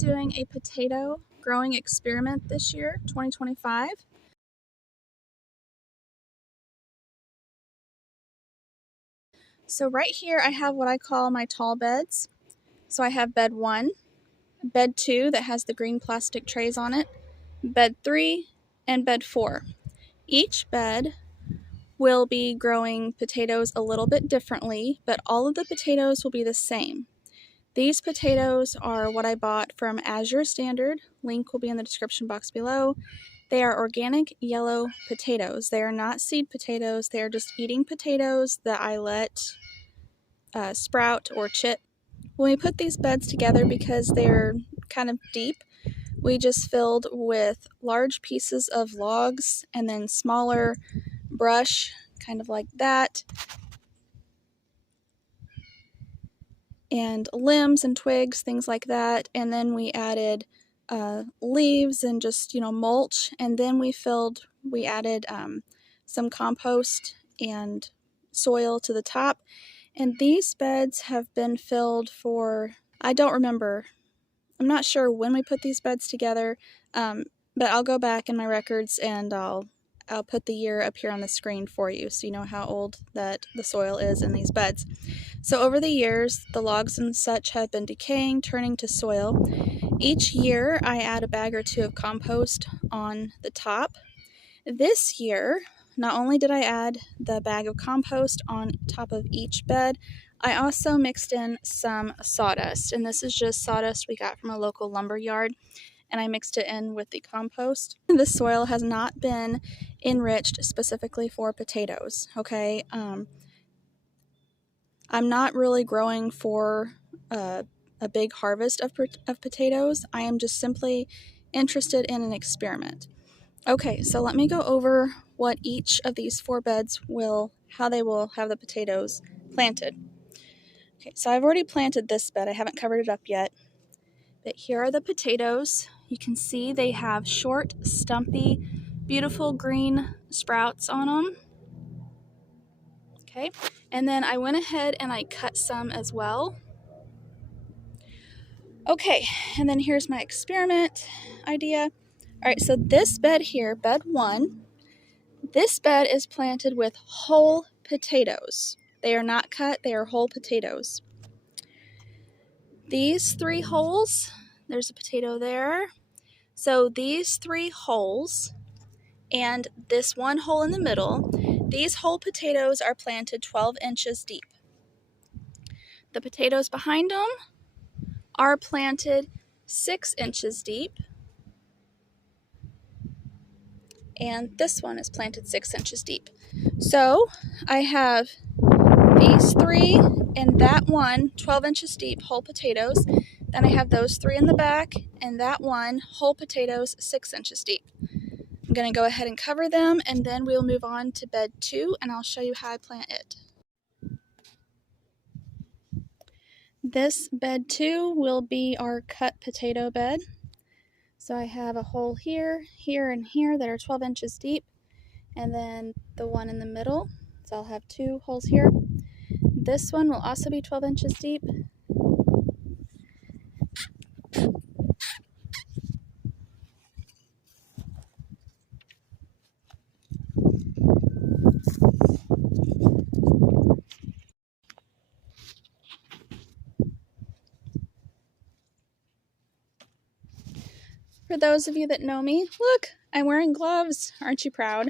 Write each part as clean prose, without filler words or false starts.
doing a potato growing experiment this year, 2025. So right here I have what I call my tall beds. So I have bed 1, bed 2 that has the green plastic trays on it, bed 3, and bed 4. Each bed will be growing potatoes a little bit differently, but all of the potatoes will be the same. These potatoes are what I bought from Azure Standard. Link will be in the description box below. They are organic yellow potatoes. They are not seed potatoes. They are just eating potatoes that I let sprout or chip. When we put these beds together, because they're kind of deep, we just filled with large pieces of logs and then smaller brush, kind of like that, and limbs and twigs, things like that. And then we added leaves and just, mulch. And then we added some compost and soil to the top. And these beds have been filled for, I don't remember. I'm not sure when we put these beds together, but I'll go back in my records and I'll put the year up here on the screen for you so you know how old that the soil is in these beds. So over the years, the logs and such have been decaying, turning to soil. Each year, I add a bag or 2 of compost on the top. This year, not only did I add the bag of compost on top of each bed, I also mixed in some sawdust. And this is just sawdust we got from a local lumber yard, and I mixed it in with the compost. The soil has not been enriched specifically for potatoes, okay? I'm not really growing for a big harvest of potatoes. I am just simply interested in an experiment. Okay, so let me go over what each of these 4 beds how they will have the potatoes planted. Okay, so I've already planted this bed. I haven't covered it up yet. But here are the potatoes. You can see they have short, stumpy, beautiful green sprouts on them. Okay, and then I went ahead and I cut some as well. Okay, and then here's my experiment idea. All right, so this bed here, bed 1, this bed is planted with whole potatoes. They are not cut, they are whole potatoes. These 3 holes, there's a potato there. So these 3 holes and this 1 hole in the middle, these whole potatoes are planted 12 inches deep. The potatoes behind them are planted 6 inches deep. And this one is planted 6 inches deep. So I have these 3 and that one 12 inches deep whole potatoes. Then I have those 3 in the back and that one whole potatoes 6 inches deep. I'm going to go ahead and cover them, and then we'll move on to bed 2 and I'll show you how I plant it. This bed 2 will be our cut potato bed. So I have a hole here, here, and here that are 12 inches deep, and then the one in the middle. So I'll have 2 holes here. This one will also be 12 inches deep. For those of you that know me, look, I'm wearing gloves. Aren't you proud?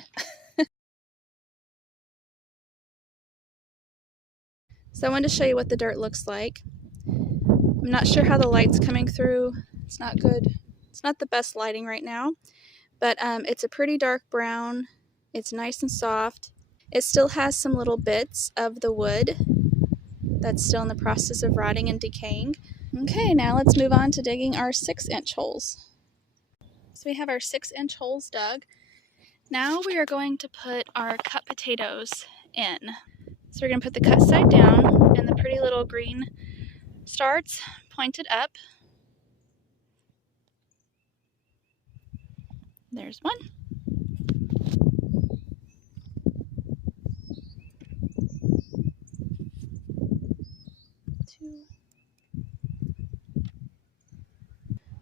So I wanted to show you what the dirt looks like. I'm not sure how the light's coming through. It's not good. It's not the best lighting right now, but it's a pretty dark brown. It's nice and soft. It still has some little bits of the wood that's still in the process of rotting and decaying. Okay, now let's move on to digging our 6-inch holes. So we have our 6-inch holes dug. Now we are going to put our cut potatoes in. So we're going to put the cut side down and the pretty little green starts pointed up. There's 1. 2.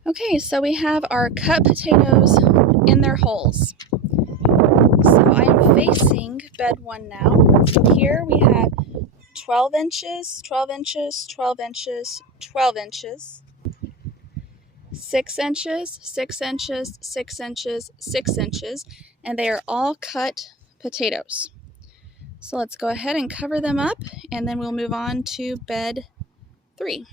Okay, so we have our cut potatoes in their holes. So I'm facing bed 1 now. So here we have 12 inches, 12 inches, 12 inches, 12 inches, 6 inches, 6 inches, 6 inches, 6 inches, and they are all cut potatoes. So let's go ahead and cover them up, and then we'll move on to bed 3.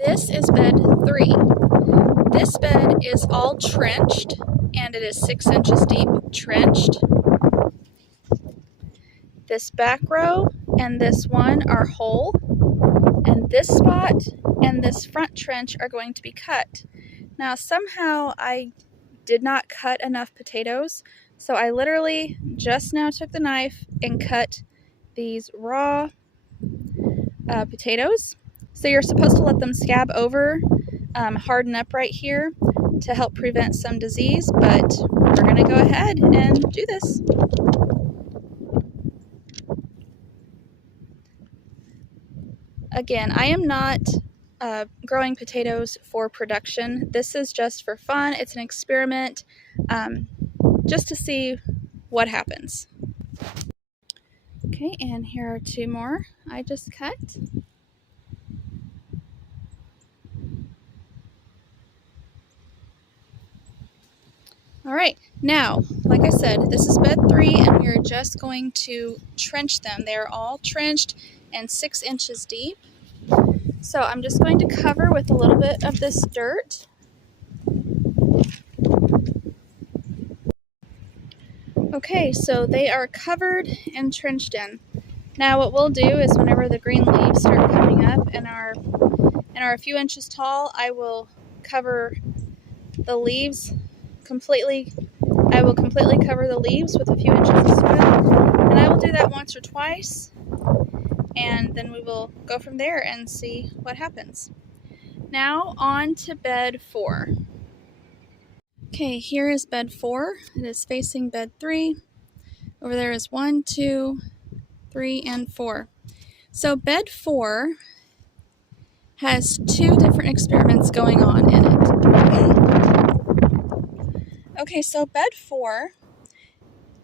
This is bed 3. This bed is all trenched, and it is 6 inches deep trenched. This back row and this one are whole, and this spot and this front trench are going to be cut. Now somehow I did not cut enough potatoes, so I literally just now took the knife and cut these raw potatoes. So you're supposed to let them scab over, harden up right here to help prevent some disease, but we're going to go ahead and do this. Again, I am not growing potatoes for production. This is just for fun. It's an experiment, just to see what happens. Okay, and here are 2 more I just cut. All right, now, like I said, this is bed 3, and we're just going to trench them. They are all trenched and 6 inches deep. So I'm just going to cover with a little bit of this dirt. Okay, so they are covered and trenched in. Now what we'll do is whenever the green leaves start coming up and are a few inches tall, I will cover the leaves completely. I will completely cover the leaves with a few inches of soil, and I will do that once or twice, and then we will go from there and see what happens. Now on to bed 4. Okay, here is bed 4. It is facing bed 3. Over there is 1, 2, 3, and 4. So bed 4 has 2 different experiments going on in it. Okay, so bed 4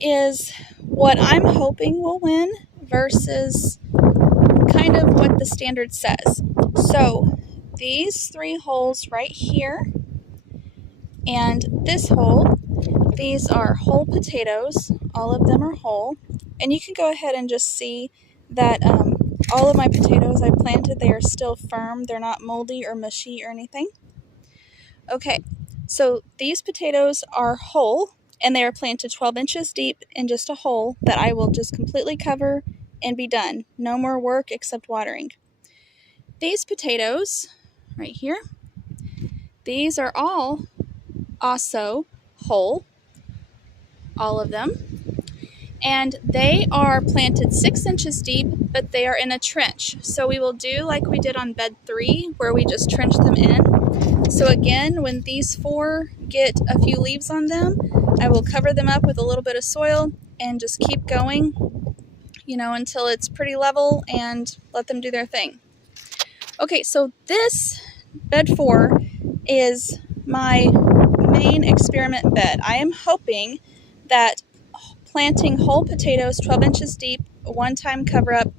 is what I'm hoping will win versus kind of what the standard says. So these 3 holes right here and this hole, these are whole potatoes. All of them are whole. And you can go ahead and just see that all of my potatoes I planted, they are still firm. They're not moldy or mushy or anything. Okay, so these potatoes are whole, and they are planted 12 inches deep in just a hole that I will just completely cover and be done. No more work except watering. These potatoes right here, these are all also whole, all of them. And they are planted 6 inches deep, but they are in a trench. So we will do like we did on bed 3, where we just trench them in. So again, when these 4 get a few leaves on them, I will cover them up with a little bit of soil and just keep going, you know, until it's pretty level and let them do their thing. Okay, so this bed 4 is my main experiment bed. I am hoping that planting whole potatoes 12 inches deep, one-time cover-up,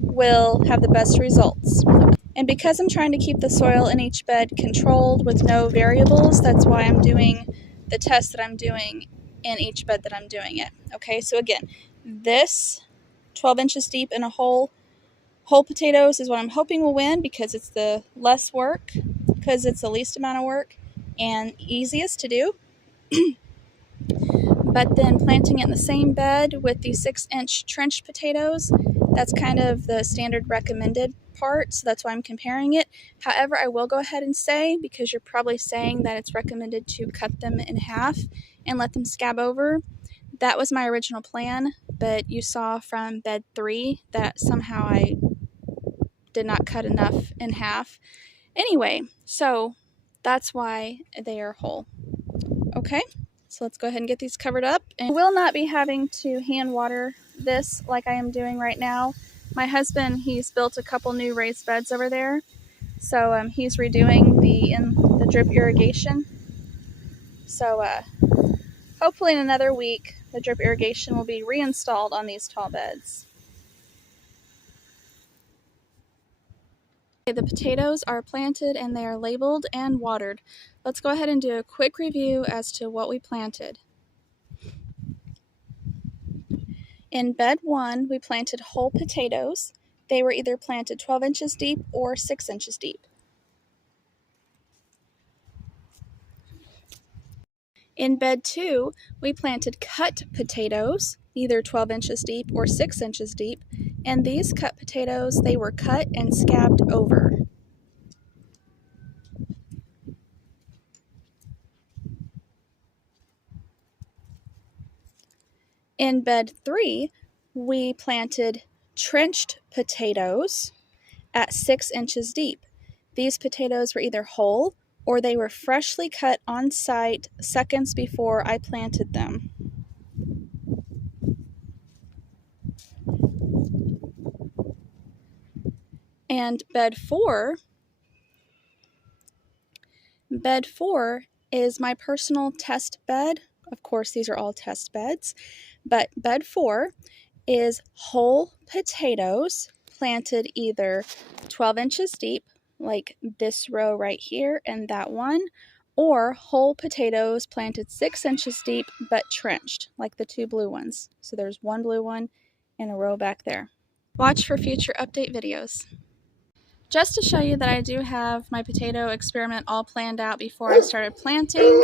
will have the best results. And because I'm trying to keep the soil in each bed controlled with no variables, that's why I'm doing the test that I'm doing in each bed that I'm doing it. Okay, so again, this 12 inches deep in a whole potatoes is what I'm hoping will win, because it's the less work, because it's the least amount of work and easiest to do. But then planting it in the same bed with the 6-inch trench potatoes, that's kind of the standard recommended part, so that's why I'm comparing it. However, I will go ahead and say, because you're probably saying that it's recommended to cut them in half and let them scab over, that was my original plan, but you saw from bed 3 that somehow I did not cut enough in half. Anyway, so that's why they are whole. Okay, so let's go ahead and get these covered up. And I will not be having to hand water this like I am doing right now. My husband, he's built a couple new raised beds over there, so he's redoing the drip irrigation. So hopefully in another week, the drip irrigation will be reinstalled on these tall beds. The potatoes are planted and they are labeled and watered. Let's go ahead and do a quick review as to what we planted. In bed 1, we planted whole potatoes. They were either planted 12 inches deep or 6 inches deep. In bed 2, we planted cut potatoes, either 12 inches deep or 6 inches deep, and these cut potatoes, they were cut and scabbed over. In bed 3, we planted trenched potatoes at 6 inches deep. These potatoes were either whole or they were freshly cut on site seconds before I planted them. And bed 4 is my personal test bed. Of course, these are all test beds, but bed 4 is whole potatoes planted either 12 inches deep, like this row right here and that one, or whole potatoes planted 6 inches deep but trenched, like the 2 blue ones. So there's one blue one and a row back there. Watch for future update videos. Just to show you that I do have my potato experiment all planned out before I started planting,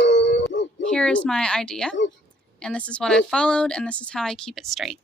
here is my idea. And this is what I followed, and this is how I keep it straight.